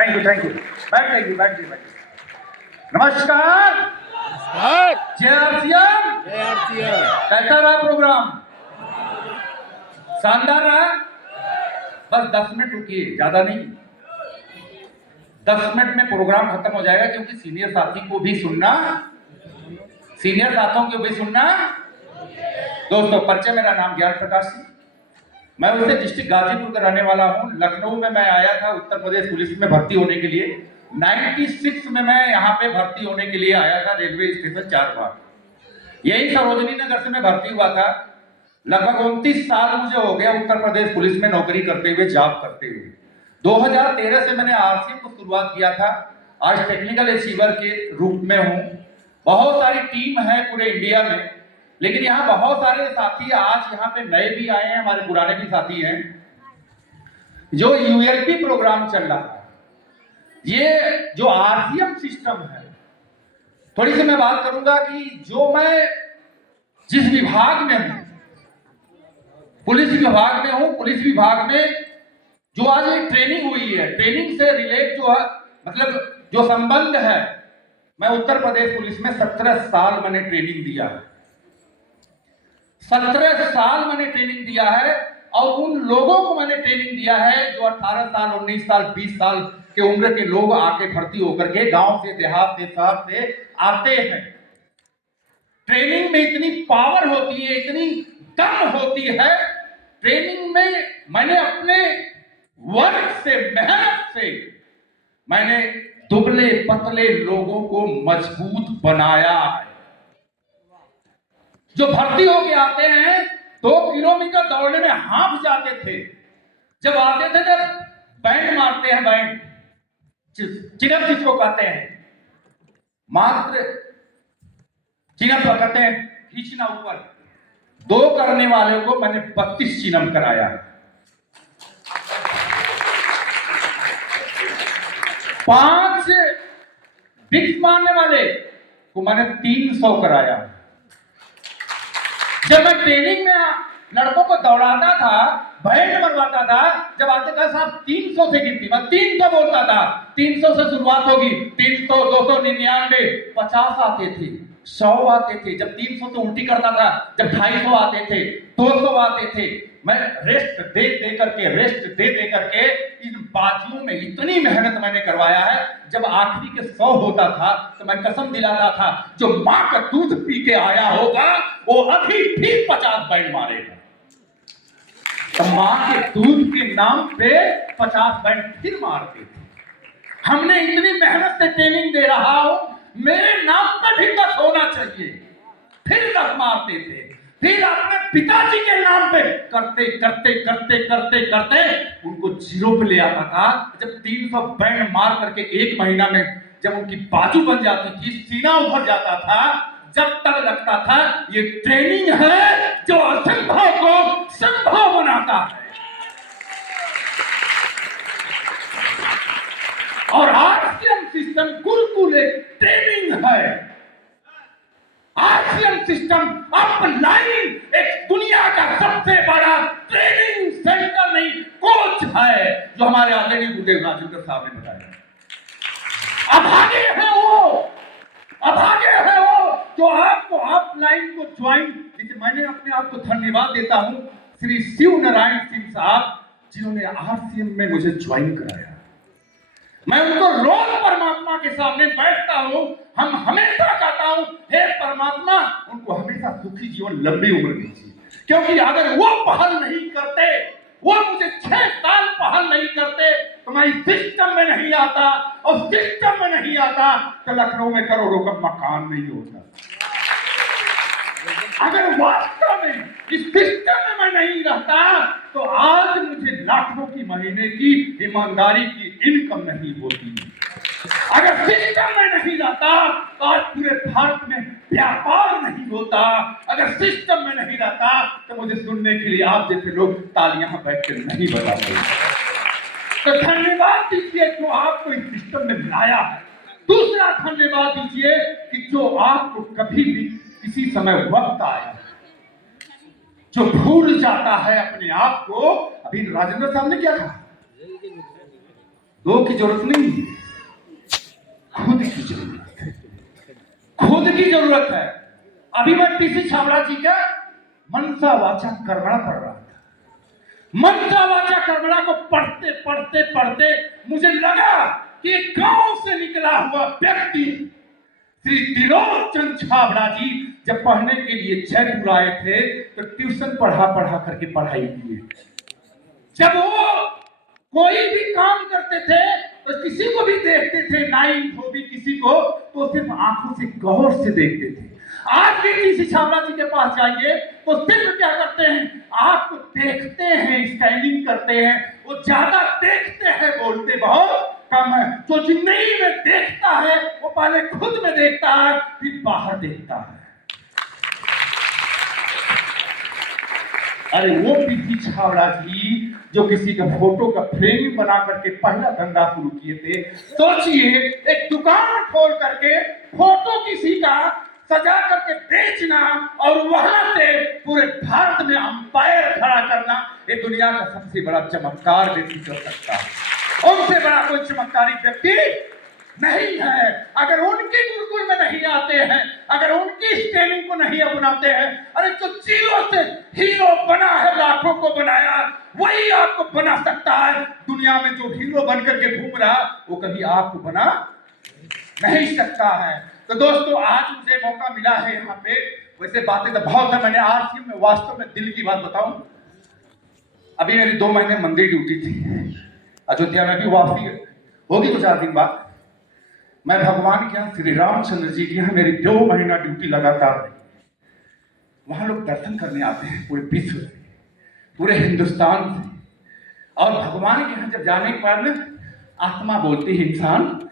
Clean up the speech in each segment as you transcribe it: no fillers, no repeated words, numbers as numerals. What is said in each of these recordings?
Thank you बैठ जाइए। नमस्कार। जय आरसीएम। कैसा रहा प्रोग्राम? शानदार रहा। बस 10 मिनट रुकिए, ज्यादा नहीं। 10 मिनट में प्रोग्राम खत्म हो जाएगा, क्योंकि सीनियर साथी को भी सुनना, सीनियर साथियों को भी सुनना। दोस्तों, परिचय, मेरा नाम ज्ञान प्रकाश सिंह, मैं उससे डिस्ट्रिक्ट गाजीपुर का रहने वाला हूं। लखनऊ में मैं आया था उत्तर प्रदेश पुलिस में भर्ती होने के लिए। 96 में मैं यहाँ पे भर्ती होने के लिए आया था, रेलवे स्टेशन 4 बार। यही सरोजनी नगर से मैं भर्ती हुआ था। लगभग 29 साल मुझे हो गया उत्तर प्रदेश पुलिस में नौकरी करते हुए, जॉब करते हुए। 2013 से मैंने आरसीएम को शुरुआत किया था। आज टेक्निकल अचीवर के रूप में हूँ। बहुत सारी टीम है पूरे इंडिया में, लेकिन यहाँ बहुत सारे साथी आज यहाँ पे नए भी आए हैं, हमारे पुराने भी साथी हैं। जो यूएलपी प्रोग्राम चल रहा है, ये जो आरसीएम सिस्टम है, थोड़ी सी मैं बात करूंगा कि जो मैं जिस विभाग में हूं, पुलिस विभाग में हूं, पुलिस विभाग में जो आज एक ट्रेनिंग हुई है, ट्रेनिंग से रिलेट जो है, मतलब जो संबंध है, मैं उत्तर प्रदेश पुलिस में 17 साल मैंने ट्रेनिंग दिया है। 17 साल मैंने ट्रेनिंग दिया है, और उन लोगों को मैंने ट्रेनिंग दिया है जो 18 साल, 19 साल, 20 साल के उम्र के लोग आके भर्ती होकर के गांव से, देहात से, शहर से आते हैं। ट्रेनिंग में इतनी पावर होती है, इतनी दम होती है ट्रेनिंग में। मैंने अपने वर्क से, मेहनत से, मैंने दुबले पतले लोगों को मजबूत बनाया है। जो भर्ती होके आते हैं 2 किलोमीटर दौड़ने में हांफ जाते थे। जब आते थे जब बैंड मारते हैं, बैंड चिनप जिसको कहते हैं, मात्र चिनप कहते हैं, खींचना ऊपर। 2 करने वाले को मैंने 32 चिनम कराया। 5 डिक्स मारने वाले को मैंने 300 कराया। जब मैं ट्रेनिंग में लड़कों को दौड़ाता था, बैंड मरवाता था, जब आते था साहब 300 से गिनती, मैं 300 बोलता था। 300 से शुरुआत होगी, 300, 299, 50 आते थे, 100 आते थे। जब 300 से उल्टी करता था, जब 250 आते थे, 200 आते थे। मैं रेस्ट दे करके इन बाजियों में इतनी मेहनत मैंने करवाया है। जब आखिरी के 100 होता था तो मैं कसम दिलाता था, जो मां का दूध पी के आया होगा वो अभी भी 50 बैंड मारेगा। तो मां के दूध के नाम पे 50 बैंड फिर मारते थे। हमने इतनी मेहनत से ट्रेनिंग दे रहा हूं, मेरे नाम पे भी 10 होना चाहिए, फिर 10 मारते थे। फिर अपने पिताजी के नाम पे करते उनको 0 पे ले आता था। जब 300 बैंड मार करके 1 महीना में जब उनकी बाजू बन जाती थी, सीना उभर जाता था, जब तक लगता था ये ट्रेनिंग है जो असंभव को संभव बनाता है। और आरसीएम सिस्टम गुरुकुल एक ट्रेनिंग है। आरसीएम सिस्टम अपलाइन एक दुनिया का सबसे बड़ा ट्रेनिंग सेंटर नहीं, कोच है, जो हमारे आदरणीय गुरुदेव राजेंद्र साहब ने बताया। अभागे है वो जो आपको अपलाइन को ज्वाइन, जिसे मैंने अपने आप को धन्यवाद देता हूं श्री शिव नारायण सिंह साहब, जिन्होंने आरसीएम में मुझे ज्वाइन कराया। मैं उनको रोज परमात्मा के सामने बैठता हूं, हम हमेशा कहता हूं, हे परमात्मा उनको हमेशा सुखी जीवन, लंबी उम्र दीजिए। क्योंकि अगर वो पहल नहीं करते, वो मुझे 6 साल पहल नहीं करते, तो मैं इस सिस्टम में नहीं आता, और सिस्टम में नहीं आता तो लखनऊ में करोड़ों का मकान नहीं होता। अगर वास्तव में इस सिस्टम में मैं नहीं रहता तो आज मुझे लाखों की महीने की ईमानदारी की इनकम नहीं होती। अगर सिस्टम में नहीं रहता तो आज पूरे भारत में व्यापार नहीं होता। अगर सिस्टम में नहीं रहता तो मुझे सुनने के लिए आप जैसे लोग तालियां बैठकर नहीं बजाते। तो धन्यवाद दीजिए जो आपको इस सिस्टम में लाया है। दूसरा धन्यवाद दीजिए कि जो आपको कभी भी किसी समय वक्त आया, जो भूल जाता है अपने आप को। अभी राजेंद्र साहब ने क्या कहा, दो की जरूरत नहीं है, खुद की जरूरत है, खुद की जरूरत है। अभी मैं पीसी छाबड़ा जी का मनसा वाचा कर्मणा पढ़ रहा था। मनसा वाचा कर्मणा को पढ़ते पढ़ते पढ़ते मुझे लगा कि गांव से निकला हुआ व्यक्ति श्री त्रिलोचन छाबड़ा जी जब पढ़ने के लिए जयपुर आए थे तो ट्यूशन पढ़ा पढ़ा करके पढ़ाई किए। जब वो कोई भी काम करते थे तो किसी को भी देखते थे, नाई धोबी किसी को, तो सिर्फ आंखों से गौर से देखते थे। आज भी किसी छाबड़ा जी के पास जाइए तो सिर्फ क्या करते हैं, आपको देखते हैं, स्कैनिंग करते हैं। वो ज्यादा देखते हैं, बोलते बहुत कम है। जो जिंदगी में देखता है वो पहले खुद में देखता है, फिर बाहर देखता है। अरे वो पीसी छाबड़ा जी जो किसी का फोटो का फ्रेम बना करके पहला धंधा शुरू किए थे। सोचिए, एक दुकान खोल करके फोटो किसी का सजा करके बेचना और वहां से पूरे भारत में अंपायर खड़ा करना, ये दुनिया का सबसे बड़ा चमत्कार व्यक्ति कर सकता है। उनसे बड़ा कोई चमत्कारी व्यक्ति नहीं है। अगर उनके गुरुकुल में नहीं आते हैं, अगर उनकी स्टेलिंग को नहीं अपनाते हैं, अरे जो जीरो से हीरो बना है, लाखों को बनाया, वही आपको बना सकता है। दुनिया में जो हीरो बनकर के घूम रहा वो कभी आपको बना नहीं सकता है। तो दोस्तों, आज मुझे मौका मिला है यहाँ पे, वैसे बातें तो बहुत है। मैंने आरसीएम में वास्तव में दिल की बात बताऊं, अभी मेरी 2 महीने मंदिर ड्यूटी थी, अयोध्या में भी वापसी होगी तो 4 दिन बाद। मैं भगवान के यहाँ श्री रामचंद्र जी के यहाँ मेरी 2 महीना ड्यूटी लगातार रही। वहां लोग दर्शन करने आते हैं पूरे विश्व से, पूरे हिंदुस्तान से। और भगवान के यहाँ जब जाने के बाद आत्मा बोलती है, इंसान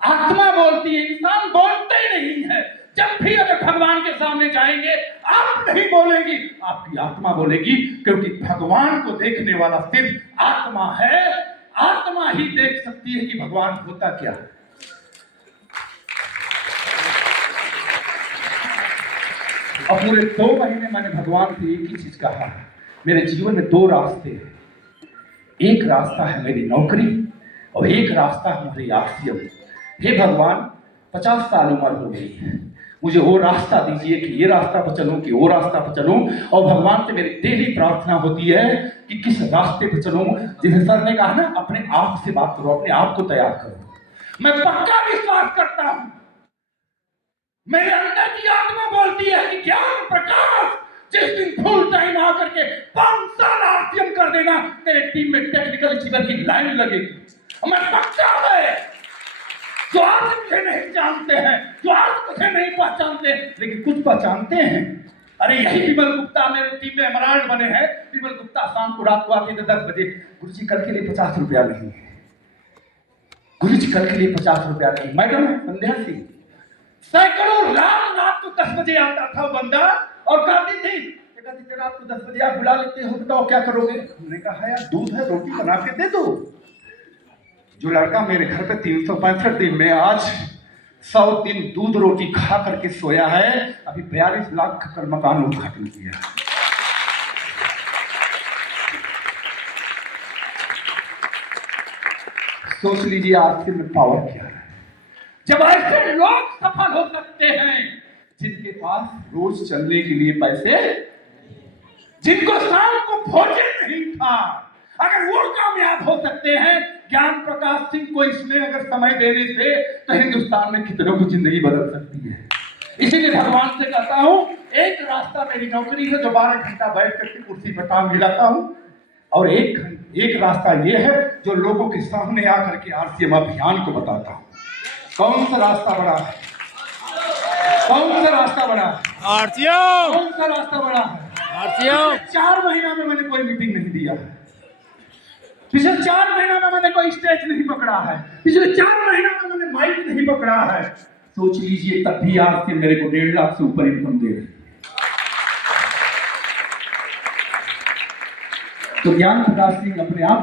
आत्मा बोलती है, इंसान बोलते ही नहीं है। जब भी अगर भगवान के सामने जाएंगे, आप नहीं बोलेंगी, आपकी आत्मा बोलेगी, क्योंकि भगवान को देखने वाला सिर्फ आत्मा है। आत्मा ही देख सकती है कि भगवान होता क्या है। और पूरे 2 महीने मैंने भगवान से एक ही चीज कहा, मेरे जीवन में 2 रास्ते हैं। एक रास्ता है मेरी नौकरी और एक रास्ता है मेरी आरसीएम। हे भगवान, 50 साल उम्र हो गई है, मुझे वो रास्ता दीजिए कि ये रास्ता पर चलूं कि वो रास्ता पर चलूं। और भगवान से मेरी डेली प्रार्थना होती है कि किस रास्ते पर चलूं। जैसे सर ने कहा ना, अपने आप से बात करो, अपने आप को तैयार करो। मैं पक्का विश्वास करता हूं, मेरे अंदर की आत्मा बोलती है कि ज्ञान प्रकाश जिस दिन फुल टाइम आकर के 5 साल आरसीएम कर देना, तेरे टीम में टेक्निकल अचीवर की लाइन लगेगी। मैं पक्का है, जो आज मुझे नहीं जानते हैं, जो आज मुझे नहीं पहचानते, लेकिन कुछ पहचानते हैं। अरे यही विमल गुप्ता मेरे टीम में एमराल्ड बने हैं। विमल गुप्ता शाम को रात को आते थे 10 बजे, गुरुजी कल के लिए 50 रुपया नहीं है, गुरुजी कल के लिए 50 रुपया नहीं। मैडम संध्या सिंह सैकड़ों रात को 10 बजे आता था बंदा और कहती थी, रात को 10 बजे आप बुला लेते हो, बताओ क्या करोगे? हमने कहा यार दूध है, रोटी बना के दे दो। जो लड़का मेरे घर पे 365 दिन में आज 100 दिन दूध रोटी खा करके सोया है, अभी 42 लाख का मकान उद्घाटन किया। सोच लीजिए आपके में पावर क्या है। जब ऐसे लोग सफल हो सकते हैं जिनके पास रोज चलने के लिए पैसे, जिनको शाम को भोजन नहीं था, अगर वो कामयाब हो सकते हैं, ज्ञान प्रकाश सिंह को इसमें अगर समय देने से, तो हिंदुस्तान में कितनों की जिंदगी बदल सकती है। इसीलिए भगवान से कहता हूं, एक रास्ता मेरी नौकरी है जो 12 घंटा बैठ करके कुर्सी पर टांग हिलाता हूं, और एक रास्ता ये है जो लोगों के सामने आकर के आरसीएम अभियान को बताता हूं। कौन सा रास्ता बड़ा है? कौन सा रास्ता बड़ा है? आरसीएम। कौन सा रास्ता बड़ा है? आरसीएम। 4 महीना में मैंने कोई मीटिंग नहीं दिया है, पिछले 4 महीना में मैंने कोई स्टेज नहीं पकड़ा है, पिछले 4 महीना में मैंने माइक नहीं पकड़ा है। सोच लीजिए, तब भी आज मेरे को 1.5 लाख से ऊपर इनकम दे रहे। तो ज्ञान प्रकाश सिंह अपने आप